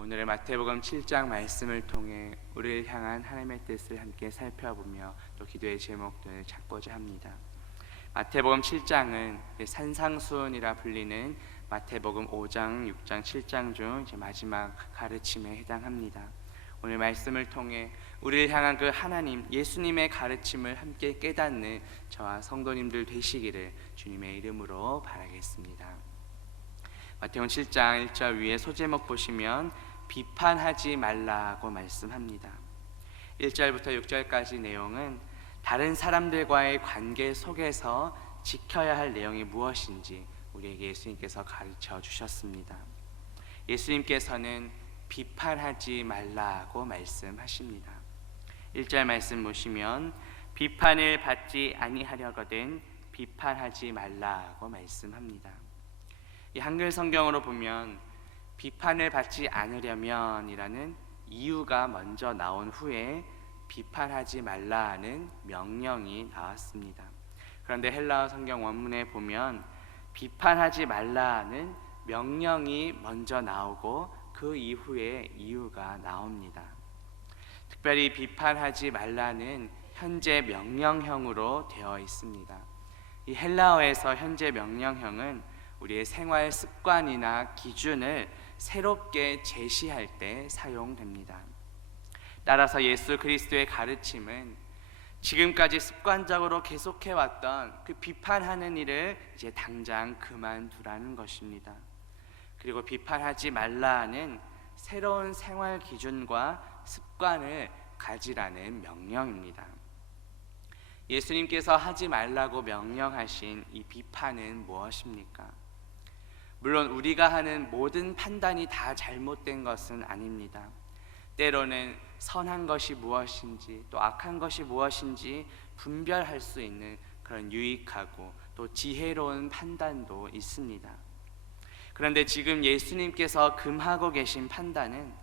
오늘의 마태복음 7장 말씀을 통해 우리를 향한 하나님의 뜻을 함께 살펴보며 또 기도의 제목들을 찾고자 합니다. 마태복음 7장은 산상수훈이라 불리는 마태복음 5장, 6장, 7장 중 마지막 가르침에 해당합니다. 오늘 말씀을 통해 우리를 향한 그 하나님, 예수님의 가르침을 함께 깨닫는 저와 성도님들 되시기를 주님의 이름으로 바라겠습니다. 마태복음 7장 1절 위에 소제목 보시면 비판하지 말라고 말씀합니다. 1절부터 6절까지 내용은 다른 사람들과의 관계 속에서 지켜야 할 내용이 무엇인지 우리에게 예수님께서 가르쳐 주셨습니다. 예수님께서는 비판하지 말라고 말씀하십니다. 1절 말씀 보시면 비판을 받지 아니하려거든 비판하지 말라고 말씀합니다. 이 한글 성경으로 보면 비판을 받지 않으려면이라는 이유가 먼저 나온 후에 비판하지 말라는 명령이 나왔습니다. 그런데 헬라어 성경 원문에 보면 비판하지 말라는 명령이 먼저 나오고 그 이후에 이유가 나옵니다. 특별히 비판하지 말라는 현재 명령형으로 되어 있습니다. 이 헬라어에서 현재 명령형은 우리의 생활 습관이나 기준을 새롭게 제시할 때 사용됩니다. 따라서 예수 그리스도의 가르침은 지금까지 습관적으로 계속해왔던 그 비판하는 일을 이제 당장 그만두라는 것입니다. 그리고 비판하지 말라는 새로운 생활 기준과 습관을 가지라는 명령입니다. 예수님께서 하지 말라고 명령하신 이 비판은 무엇입니까? 물론 우리가 하는 모든 판단이 다 잘못된 것은 아닙니다. 때로는 선한 것이 무엇인지 또 악한 것이 무엇인지 분별할 수 있는 그런 유익하고 또 지혜로운 판단도 있습니다. 그런데 지금 예수님께서 금하고 계신 판단은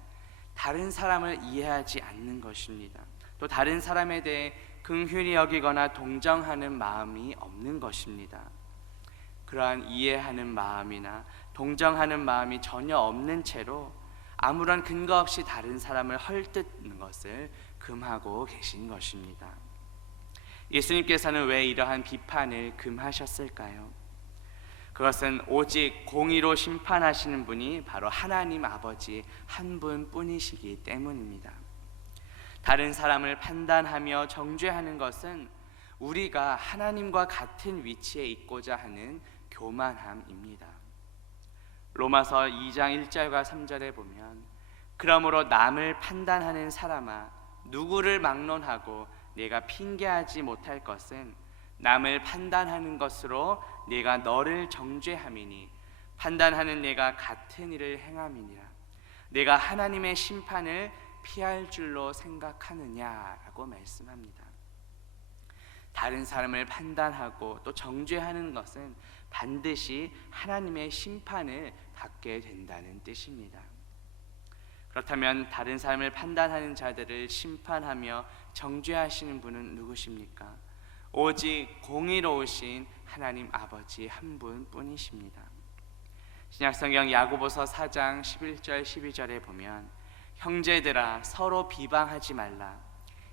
다른 사람을 이해하지 않는 것입니다. 또 다른 사람에 대해 긍휼히 여기거나 동정하는 마음이 없는 것입니다. 그러한 이해하는 마음이나 동정하는 마음이 전혀 없는 채로 아무런 근거 없이 다른 사람을 헐뜯는 것을 금하고 계신 것입니다. 예수님께서는 왜 이러한 비판을 금하셨을까요? 그것은 오직 공의로 심판하시는 분이 바로 하나님 아버지 한 분뿐이시기 때문입니다. 다른 사람을 판단하며 정죄하는 것은 우리가 하나님과 같은 위치에 있고자 하는 교만함입니다. 로마서 2장 1절과 3절에 보면 그러므로 남을 판단하는 사람아 누구를 막론하고 내가 핑계하지 못할 것은 남을 판단하는 것으로 내가 너를 정죄함이니 판단하는 내가 같은 일을 행함이니라. 내가 하나님의 심판을 피할 줄로 생각하느냐라고 말씀합니다. 다른 사람을 판단하고 또 정죄하는 것은 반드시 하나님의 심판을 받게 된다는 뜻입니다. 그렇다면 다른 사람을 판단하는 자들을 심판하며 정죄하시는 분은 누구십니까? 오직 공의로우신 하나님 아버지 한 분뿐이십니다. 신약성경 야고보서 4장 11절 12절에 보면 형제들아 서로 비방하지 말라.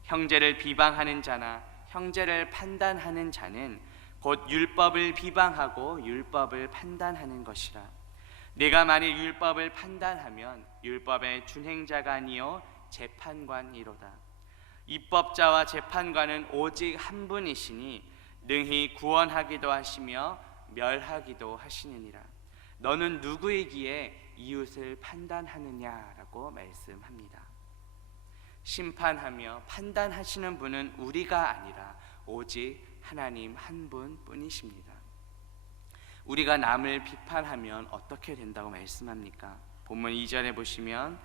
형제를 비방하는 자나 형제를 판단하는 자는 곧 율법을 비방하고 율법을 판단하는 것이라. 내가 만일 율법을 판단하면 율법의 준행자가 아니요 재판관이로다. 입법자와 재판관은 오직 한 분이시니 능히 구원하기도 하시며 멸하기도 하시느니라. 너는 누구이기에 이웃을 판단하느냐라고 말씀합니다. 심판하며 판단하시는 분은 우리가 아니라 오직 하나님 한 분뿐이십니다. 우리가 남을 비판하면 어떻게 된다고 말씀합니까? 본문 2절에 보시면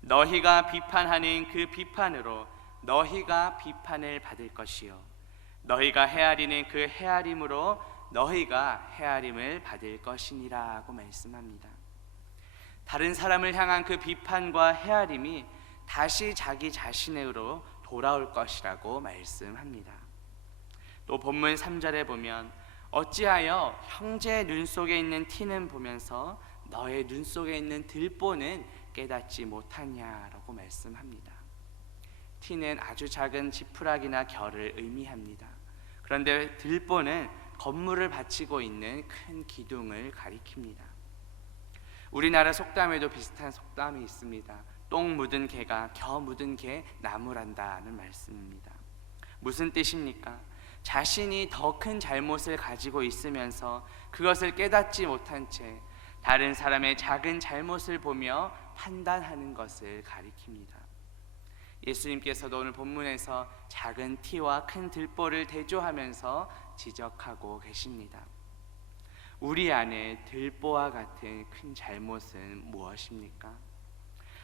너희가 비판하는 그 비판으로 너희가 비판을 받을 것이요 너희가 헤아리는 그 헤아림으로 너희가 헤아림을 받을 것이니라고 말씀합니다. 다른 사람을 향한 그 비판과 헤아림이 다시 자기 자신으로 돌아올 것이라고 말씀합니다. 또 본문 3절에 보면 어찌하여 형제의 눈 속에 있는 티는 보면서 너의 눈 속에 있는 들보는 깨닫지 못하냐라고 말씀합니다. 티는 아주 작은 지푸라기나 결을 의미합니다. 그런데 들보는 건물을 받치고 있는 큰 기둥을 가리킵니다. 우리나라 속담에도 비슷한 속담이 있습니다. 똥 묻은 개가 겨 묻은 개 나무란다는 말씀입니다. 무슨 뜻입니까? 자신이 더 큰 잘못을 가지고 있으면서 그것을 깨닫지 못한 채 다른 사람의 작은 잘못을 보며 판단하는 것을 가리킵니다. 예수님께서도 오늘 본문에서 작은 티와 큰 들보를 대조하면서 지적하고 계십니다. 우리 안에 들보와 같은 큰 잘못은 무엇입니까?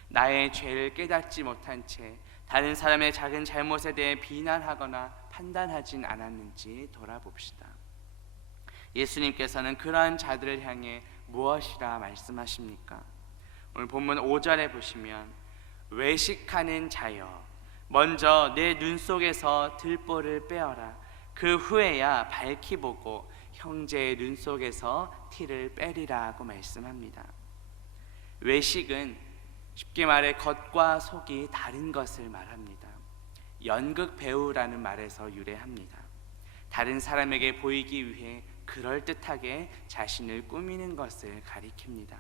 나의 죄를 깨닫지 못한 채 다른 사람의 작은 잘못에 대해 비난하거나 판단하진 않았는지 돌아봅시다. 예수님께서는 그러한 자들을 향해 무엇이라 말씀하십니까? 오늘 본문 5절에 보시면 외식하는 자여 먼저 내 눈 속에서 들보를 빼어라. 그 후에야 밝히 보고 형제의 눈 속에서 티를 빼리라고 말씀합니다. 외식은 쉽게 말해 겉과 속이 다른 것을 말합니다. 연극 배우라는 말에서 유래합니다. 다른 사람에게 보이기 위해 그럴듯하게 자신을 꾸미는 것을 가리킵니다.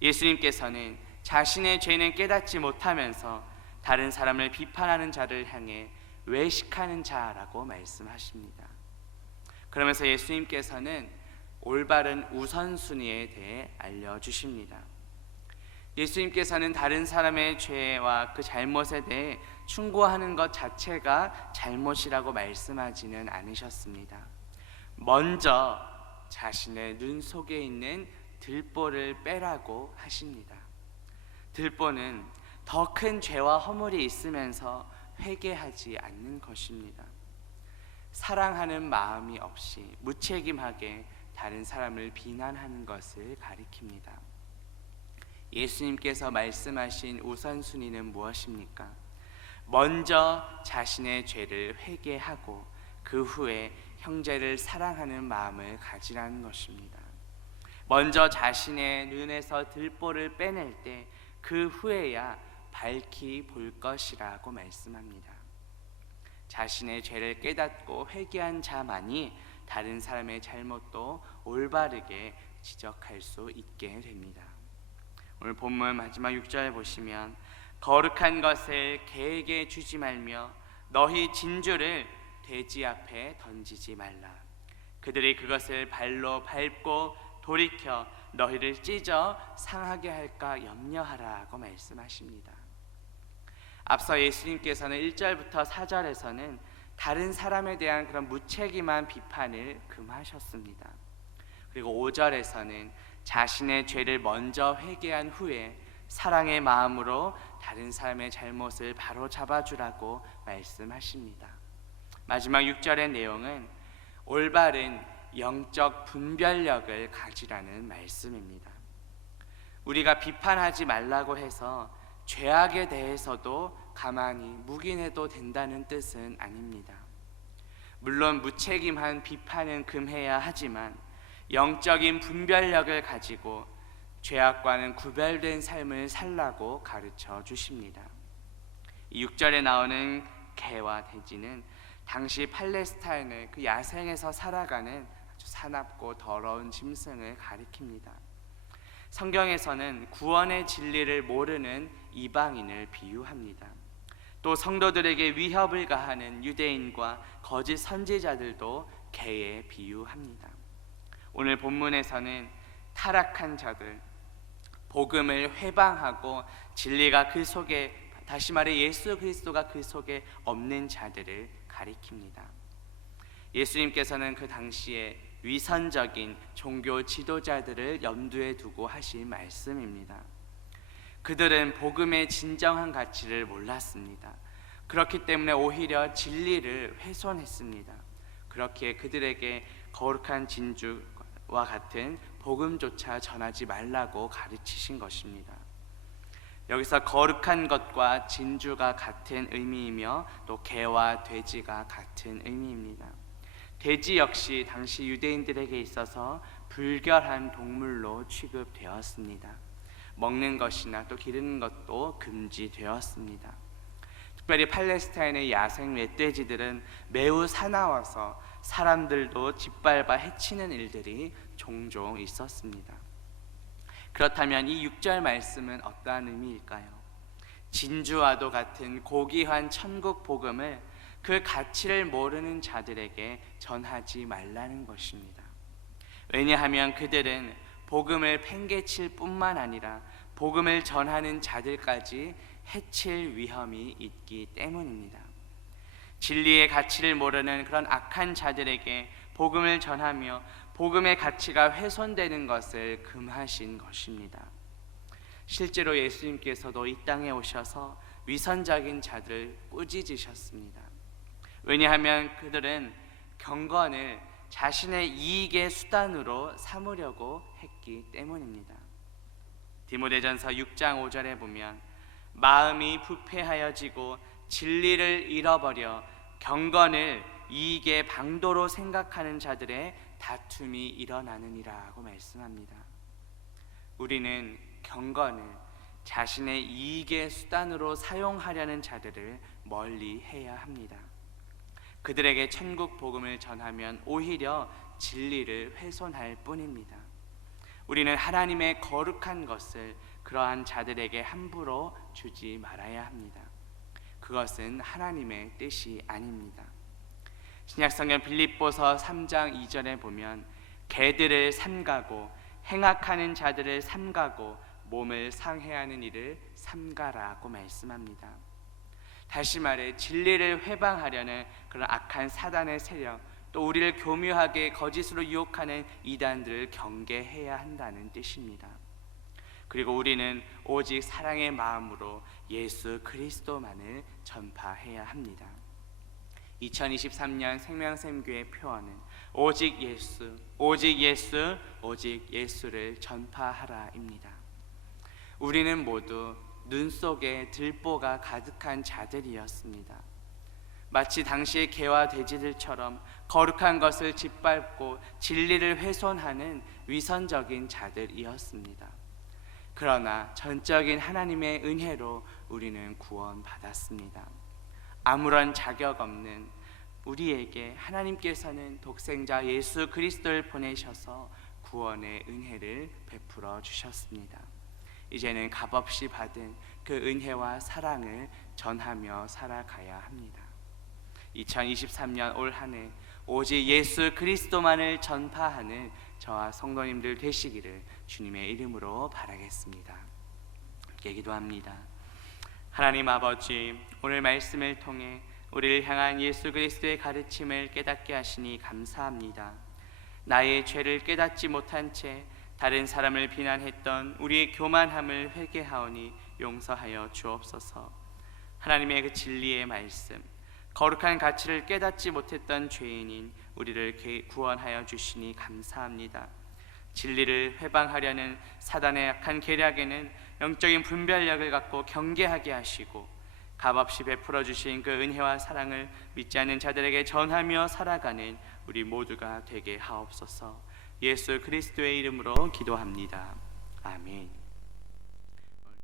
예수님께서는 자신의 죄는 깨닫지 못하면서 다른 사람을 비판하는 자를 향해 외식하는 자라고 말씀하십니다. 그러면서 예수님께서는 올바른 우선순위에 대해 알려주십니다. 예수님께서는 다른 사람의 죄와 그 잘못에 대해 충고하는 것 자체가 잘못이라고 말씀하지는 않으셨습니다. 먼저 자신의 눈 속에 있는 들보를 빼라고 하십니다. 들보는 더 큰 죄와 허물이 있으면서 회개하지 않는 것입니다. 사랑하는 마음이 없이 무책임하게 다른 사람을 비난하는 것을 가리킵니다. 예수님께서 말씀하신 우선순위는 무엇입니까? 먼저 자신의 죄를 회개하고 그 후에 형제를 사랑하는 마음을 가지라는 것입니다. 먼저 자신의 눈에서 들보를 빼낼 때 그 후에야 밝히 볼 것이라고 말씀합니다. 자신의 죄를 깨닫고 회개한 자만이 다른 사람의 잘못도 올바르게 지적할 수 있게 됩니다. 오늘 본문 마지막 6절 보시면 거룩한 것을 개에게 주지 말며 너희 진주를 돼지 앞에 던지지 말라. 그들이 그것을 발로 밟고 돌이켜 너희를 찢어 상하게 할까 염려하라고 말씀하십니다. 앞서 예수님께서는 1절부터 4절에서는 다른 사람에 대한 그런 무책임한 비판을 금하셨습니다. 그리고 5절에서는 자신의 죄를 먼저 회개한 후에 사랑의 마음으로 다른 사람의 잘못을 바로 잡아주라고 말씀하십니다. 마지막 6절의 내용은 올바른 영적 분별력을 가지라는 말씀입니다. 우리가 비판하지 말라고 해서 죄악에 대해서도 가만히 묵인해도 된다는 뜻은 아닙니다. 물론 무책임한 비판은 금해야 하지만 영적인 분별력을 가지고 죄악과는 구별된 삶을 살라고 가르쳐 주십니다. 이 6절에 나오는 개와 돼지는 당시 팔레스타인의 그 야생에서 살아가는 아주 사납고 더러운 짐승을 가리킵니다. 성경에서는 구원의 진리를 모르는 이방인을 비유합니다. 또 성도들에게 위협을 가하는 유대인과 거짓 선지자들도 개에 비유합니다. 오늘 본문에서는 타락한 자들, 복음을 회방하고 진리가 그 속에, 다시 말해 예수 그리스도가 그 속에 없는 자들을 가리킵니다. 예수님께서는 그 당시에 위선적인 종교 지도자들을 염두에 두고 하신 말씀입니다. 그들은 복음의 진정한 가치를 몰랐습니다. 그렇기 때문에 오히려 진리를 훼손했습니다. 그렇게 그들에게 거룩한 진주와 같은 복음조차 전하지 말라고 가르치신 것입니다. 여기서 거룩한 것과 진주가 같은 의미이며 또 개와 돼지가 같은 의미입니다. 돼지 역시 당시 유대인들에게 있어서 불결한 동물로 취급되었습니다. 먹는 것이나 또 기르는 것도 금지되었습니다. 특별히 팔레스타인의 야생 멧돼지들은 매우 사나워서 사람들도 짓밟아 해치는 일들이 종종 있었습니다. 그렇다면 이 6절 말씀은 어떠한 의미일까요? 진주와도 같은 고귀한 천국 복음을 그 가치를 모르는 자들에게 전하지 말라는 것입니다. 왜냐하면 그들은 복음을 팽개칠 뿐만 아니라 복음을 전하는 자들까지 해칠 위험이 있기 때문입니다. 진리의 가치를 모르는 그런 악한 자들에게 복음을 전하며 복음의 가치가 훼손되는 것을 금하신 것입니다. 실제로 예수님께서도 이 땅에 오셔서 위선적인 자들을 꾸짖으셨습니다. 왜냐하면 그들은 경건을 자신의 이익의 수단으로 삼으려고 했기 때문입니다. 디모데전서 6장 5절에 보면 마음이 부패하여지고 진리를 잃어버려 경건을 이익의 방도로 생각하는 자들의 다툼이 일어나느니라고 말씀합니다. 우리는 경건을 자신의 이익의 수단으로 사용하려는 자들을 멀리 해야 합니다. 그들에게 천국 복음을 전하면 오히려 진리를 훼손할 뿐입니다. 우리는 하나님의 거룩한 것을 그러한 자들에게 함부로 주지 말아야 합니다. 그것은 하나님의 뜻이 아닙니다. 신약성경 빌립보서 3장 2절에 보면 개들을 삼가고 행악하는 자들을 삼가고 몸을 상해하는 일을 삼가라고 말씀합니다. 다시 말해 진리를 회방하려는 그런 악한 사단의 세력, 또 우리를 교묘하게 거짓으로 유혹하는 이단들을 경계해야 한다는 뜻입니다. 그리고 우리는 오직 사랑의 마음으로 예수 그리스도만을 전파해야 합니다. 2023년 생명샘교의 표어는 오직 예수, 오직 예수, 오직 예수를 전파하라입니다. 우리는 모두 눈 속에 들보가 가득한 자들이었습니다. 마치 당시의 개와 돼지들처럼 거룩한 것을 짓밟고 진리를 훼손하는 위선적인 자들이었습니다. 그러나 전적인 하나님의 은혜로 우리는 구원받았습니다. 아무런 자격 없는 우리에게 하나님께서는 독생자 예수 그리스도를 보내셔서 구원의 은혜를 베풀어 주셨습니다. 이제는 값없이 받은 그 은혜와 사랑을 전하며 살아가야 합니다. 2023년 올 한 해 오직 예수 그리스도만을 전파하는 저와 성도님들 되시기를 주님의 이름으로 바라겠습니다. 함께 기도합니다. 하나님 아버지, 오늘 말씀을 통해 우리를 향한 예수 그리스도의 가르침을 깨닫게 하시니 감사합니다. 나의 죄를 깨닫지 못한 채 다른 사람을 비난했던 우리의 교만함을 회개하오니 용서하여 주옵소서. 하나님의 그 진리의 말씀, 거룩한 가치를 깨닫지 못했던 죄인인 우리를 구원하여 주시니 감사합니다. 진리를 회방하려는 사단의 악한 계략에는 영적인 분별력을 갖고 경계하게 하시고 값없이 베풀어 주신 그 은혜와 사랑을 믿지 않는 자들에게 전하며 살아가는 우리 모두가 되게 하옵소서. 예수 그리스도의 이름으로 기도합니다. 아멘.